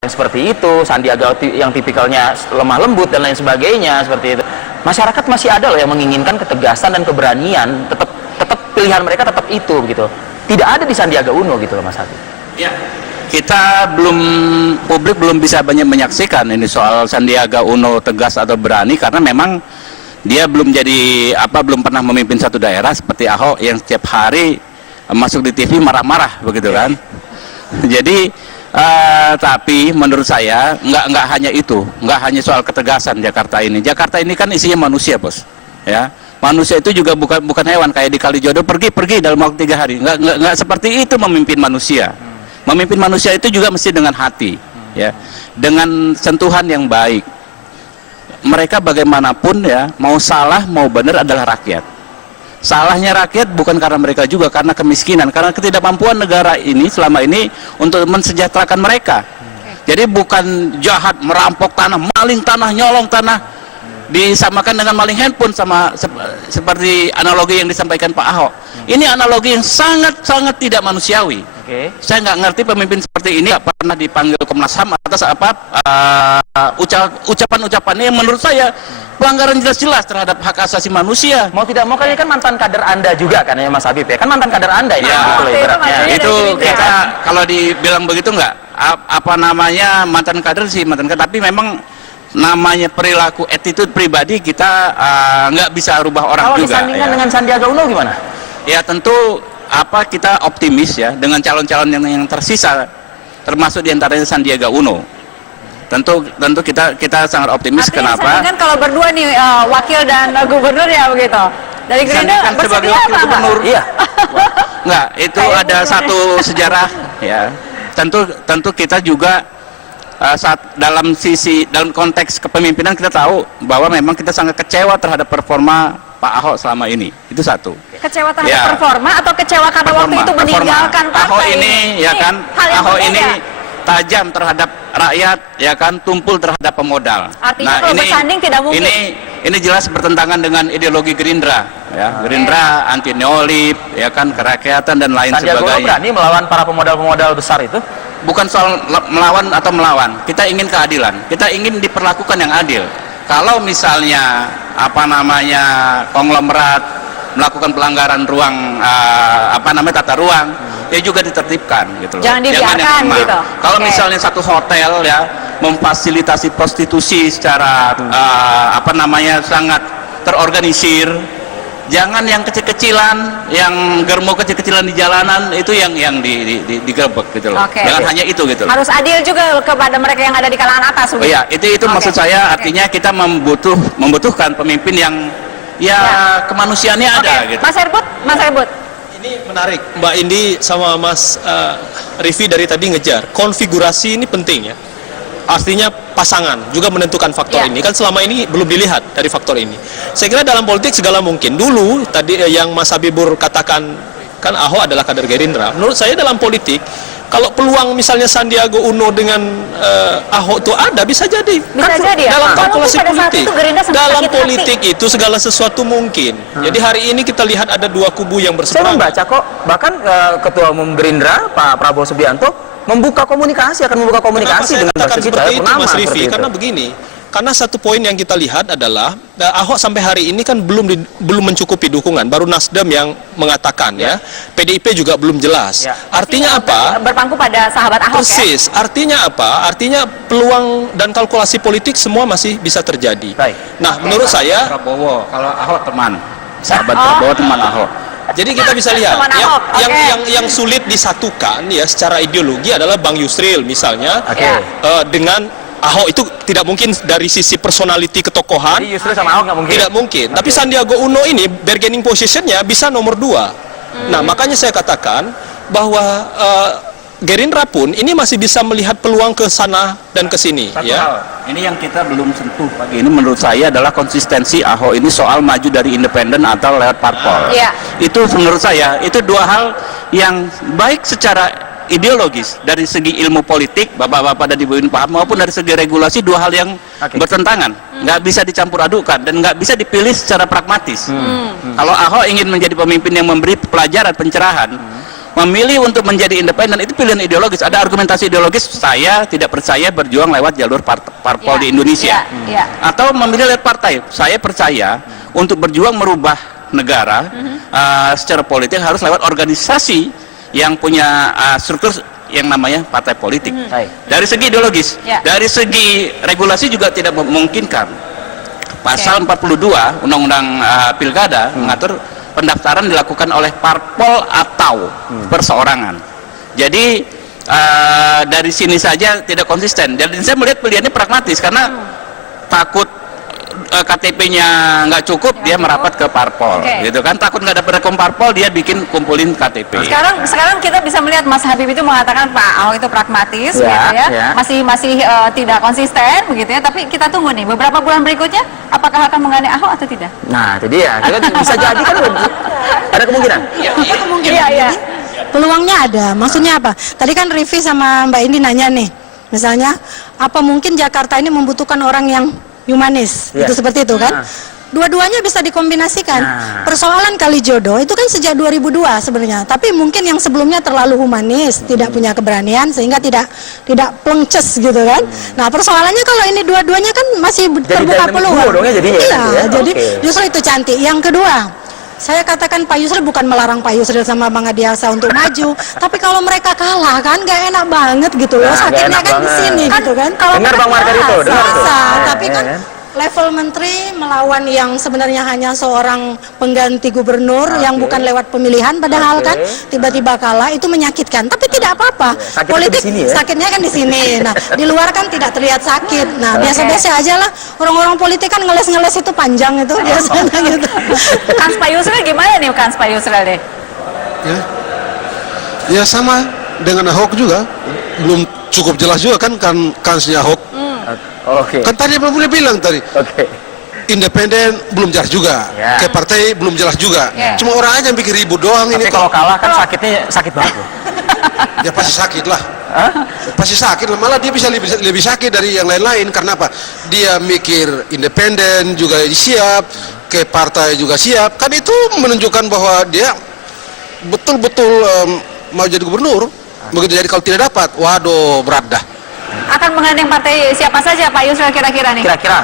yang seperti itu, Sandiaga yang tipikalnya lemah lembut dan lain sebagainya seperti itu. Masyarakat masih ada loh yang menginginkan ketegasan dan keberanian, tetap pilihan mereka tetap itu gitu. Tidak ada di Sandiaga Uno gitu loh Mas Habib. Ya, publik belum bisa banyak menyaksikan ini soal Sandiaga Uno tegas atau berani karena memang dia belum belum pernah memimpin satu daerah seperti Ahok yang setiap hari masuk di TV marah-marah begitu kan. Jadi tapi menurut saya nggak hanya itu, nggak hanya soal ketegasan Jakarta ini. Jakarta ini kan isinya manusia, bos. Ya, manusia itu juga bukan hewan kayak di Kalijodo pergi dalam waktu 3 hari. Nggak seperti itu memimpin manusia. Memimpin manusia itu juga mesti dengan hati, ya, dengan sentuhan yang baik. Mereka bagaimanapun ya, mau salah mau benar adalah rakyat. Salahnya rakyat bukan karena mereka juga, karena kemiskinan, karena ketidakmampuan negara ini selama ini untuk mensejahterakan mereka. Jadi bukan jahat merampok tanah, maling tanah, nyolong tanah, disamakan dengan maling handphone seperti analogi yang disampaikan Pak Ahok. Ini analogi yang sangat tidak manusiawi. Saya nggak ngerti pemimpin seperti ini nggak pernah dipanggil Komnas HAM atas ucapan-ucapannya yang menurut saya pelanggaran jelas-jelas terhadap hak asasi manusia. Mau tidak mau kan mantan kader Anda juga kan ya Mas Habib ya? Kan mantan kader Anda ini ya, gitu loh ibaratnya. Itu kita kalau dibilang begitu nggak mantan kader sih mantan kader, tapi memang namanya perilaku attitude pribadi kita nggak bisa rubah orang kalau juga. Kalau disandingkan dengan Sandiaga Uno gimana? Ya tentu kita optimis ya dengan calon-calon yang tersisa, termasuk diantaranya Sandiaga Uno. Tentu kita sangat optimis. Artinya kenapa? Kan kalau berdua nih wakil dan gubernur ya begitu. Dari Gerindra sebagai wakil gubernur. Iya. Enggak, itu ada satu sejarah ya. Tentu kita juga dalam konteks kepemimpinan kita tahu bahwa memang kita sangat kecewa terhadap performa Pak Ahok selama ini. Itu satu. Kecewa terhadap performa atau kecewa karena waktu itu meninggalkan partai? Ahok ini ya kan, Ahok ini tajam terhadap rakyat ya kan, tumpul terhadap pemodal. Artinya kalau bersanding tidak mungkin. Ini jelas bertentangan dengan ideologi Gerindra ya. Gerindra anti neolib ya kan, kerakyatan dan lain sebagainya. Sandiaga Uno berani melawan para pemodal-pemodal besar itu? Bukan soal melawan atau melawan, kita ingin keadilan, kita ingin diperlakukan yang adil. Kalau misalnya konglomerat melakukan pelanggaran tata ruang, ya juga ditertibkan gitu loh. Jangan dibiarkan gitu. Kalau misalnya satu hotel ya memfasilitasi prostitusi secara sangat terorganisir, jangan yang kecil-kecilan, yang germo kecil-kecilan di jalanan itu yang digerebek gitu loh. Jangan hanya itu gitu loh. Harus adil juga kepada mereka yang ada di kalangan atas. Oh iya, itu maksud saya. Artinya kita membutuhkan pemimpin yang kemanusiaannya ada gitu. Mas Herbut. Ini menarik, Mbak Indi sama Mas Rifi dari tadi ngejar. Konfigurasi ini penting ya. Artinya pasangan juga menentukan faktor ini. Kan selama ini belum dilihat dari faktor ini. Saya kira dalam politik segala mungkin. Dulu tadi yang Mas Habibur katakan, kan Ahok adalah kader Gerindra. Menurut saya dalam politik, kalau peluang misalnya Sandiaga Uno dengan Ahok itu ada, bisa jadi. Bisa jadi ya? Dalam kalkulasi politik. Dalam politik hati. itu segala sesuatu mungkin. Jadi hari ini kita lihat ada dua kubu yang Saya berseberangan. membaca kok, bahkan Ketua Umum Gerindra, Pak Prabowo Subianto, akan membuka komunikasi dengan katakan seperti itu, Mas Rifi, itu. karena begini. Karena satu poin yang kita lihat adalah Ahok sampai hari ini kan belum mencukupi dukungan. Baru Nasdem yang mengatakan ya. PDIP juga belum jelas. Artinya apa? Berpangku pada sahabat Ahok. Persis. Artinya apa? Artinya peluang dan kalkulasi politik semua masih bisa terjadi. Nah, menurut saya Prabowo, kalau Ahok teman, sahabat Prabowo teman Ahok. Jadi kita bisa lihat yang sulit disatukan ya secara ideologi adalah Bang Yusril misalnya dengan Ahok. Itu tidak mungkin dari sisi personality ketokohan. Jadi Yusril sama Ahok nggak mungkin. Tidak mungkin. Tapi Sandiaga Uno ini bargaining positionnya bisa nomor 2. Nah makanya saya katakan bahwa Gerindra pun ini masih bisa melihat peluang ke sana dan ke sini. Satu hal, ini yang kita belum sentuh pagi ini menurut saya adalah konsistensi Ahok ini soal maju dari independen atau lewat parpol. Itu menurut saya, itu dua hal yang baik secara ideologis dari segi ilmu politik, bapak-bapak dan ibu-ibu paham, maupun dari segi regulasi, dua hal yang bertentangan. Nggak bisa dicampur adukan dan nggak bisa dipilih secara pragmatis. Kalau Ahok ingin menjadi pemimpin yang memberi pelajaran, pencerahan, memilih untuk menjadi independen itu pilihan ideologis. Ada argumentasi ideologis, saya tidak percaya berjuang lewat jalur parpol di Indonesia. Atau memilih lewat partai, saya percaya untuk berjuang merubah negara secara politik harus lewat organisasi yang punya struktur yang namanya partai politik. Dari segi ideologis, dari segi regulasi juga tidak memungkinkan. Pasal 42 Undang-Undang Pilkada mengatur pendaftaran dilakukan oleh parpol atau perseorangan. Jadi dari sini saja tidak konsisten. Jadi saya melihat pilihannya pragmatis karena takut KTP-nya nggak cukup, dia merapat ke parpol, gitu kan? Takut nggak dapat rekom parpol, dia bikin kumpulin KTP. Sekarang kita bisa melihat Mas Habib itu mengatakan Pak Ahok itu pragmatis, gitu ya. Masih tidak konsisten, begitu ya. Tapi kita tunggu nih, beberapa bulan berikutnya, apakah akan menggandeng Ahok atau tidak? Nah, itu dia. Kita bisa jadi kan ada kemungkinan. Ada kemungkinan. Iya. Peluangnya ada. Maksudnya apa? Tadi kan Rivi sama Mbak Indi nanya nih, misalnya apa mungkin Jakarta ini membutuhkan orang yang humanis, itu seperti itu kan? Dua-duanya bisa dikombinasikan. Persoalan Kalijodo itu kan sejak 2002 sebenarnya, tapi mungkin yang sebelumnya terlalu humanis, tidak punya keberanian sehingga tidak plengces gitu kan. Nah, persoalannya kalau ini dua-duanya kan masih terbuka peluang. Jadi justru itu cantik. Yang kedua, saya katakan Pak Yusril bukan melarang Pak Yusril sama Bang Adiaksa untuk maju, tapi kalau mereka kalah kan gak enak banget gitu loh, sakitnya kan di sini gitu kan. Kalau dengar Bang Margarito, tapi kan level menteri melawan yang sebenarnya hanya seorang pengganti gubernur yang bukan lewat pemilihan, padahal kan tiba-tiba kalah, itu menyakitkan. Tapi tidak apa-apa. Politik sakitnya kan di sini. Nah, di luar kan tidak terlihat sakit. Nah, biasa-biasa aja lah. Orang-orang politik kan ngeles-ngeles itu panjang itu biasanya gitu. Kans Pak Yusril gimana nih kans Pak Yusril deh? Ya sama dengan Ahok juga. Belum cukup jelas juga kan kansnya Ahok. Kan tadi belum boleh bilang tadi. Independen belum jelas juga. Ke partai belum jelas juga. Cuma orang aja yang bikin ribut doang. Tapi ini. kalau kalah kan sakitnya sakit banget loh. Ya pasti sakit lah. Pasti sakit lah. Malah dia bisa lebih sakit dari yang lain-lain. Karena apa? Dia mikir independen juga siap, ke partai juga siap. Kan itu menunjukkan bahwa dia betul-betul mau jadi gubernur. Begitu jadi kalau tidak dapat, waduh berat dah. Akan menggandeng partai siapa saja Pak Yusril kira-kira nih? Kira-kira?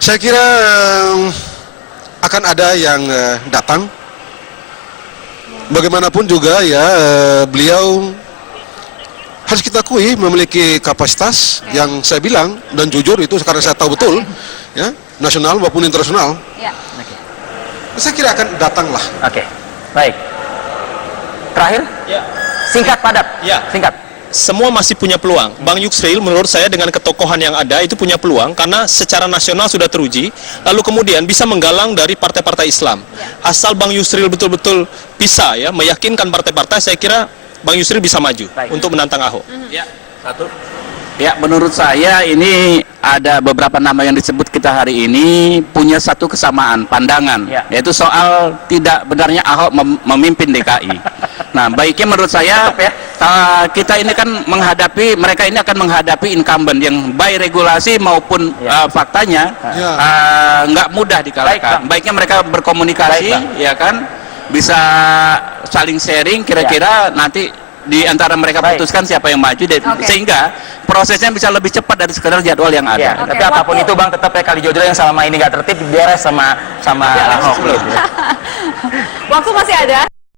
Saya kira akan ada yang datang. Bagaimanapun juga ya beliau harus kita akui memiliki kapasitas yang saya bilang dan jujur itu sekarang saya tahu betul, ya nasional maupun internasional. Saya kira akan datang lah. Baik. Terakhir? Singkat padat. Singkat. Semua masih punya peluang. Bang Yusril menurut saya dengan ketokohan yang ada itu punya peluang karena secara nasional sudah teruji, lalu kemudian bisa menggalang dari partai-partai Islam. Asal Bang Yusril betul-betul bisa ya meyakinkan partai-partai, saya kira Bang Yusril bisa maju untuk menantang Ahok. Ya, menurut saya ini ada beberapa nama yang disebut kita hari ini punya satu kesamaan pandangan, yaitu soal tidak benarnya Ahok memimpin DKI. Nah, baiknya menurut saya kita ini kan mereka ini akan menghadapi incumbent yang baik regulasi maupun faktanya nggak mudah dikalahkan. Baiknya mereka berkomunikasi, ya kan, bisa saling sharing, kira-kira nanti di antara mereka putuskan siapa yang maju, sehingga prosesnya bisa lebih cepat dari sekedar jadwal yang ada. Tapi apapun itu Bang, tetap ya Kalijodo yang selama ini nggak tertib beres sama Ahok. Waktu masih ada.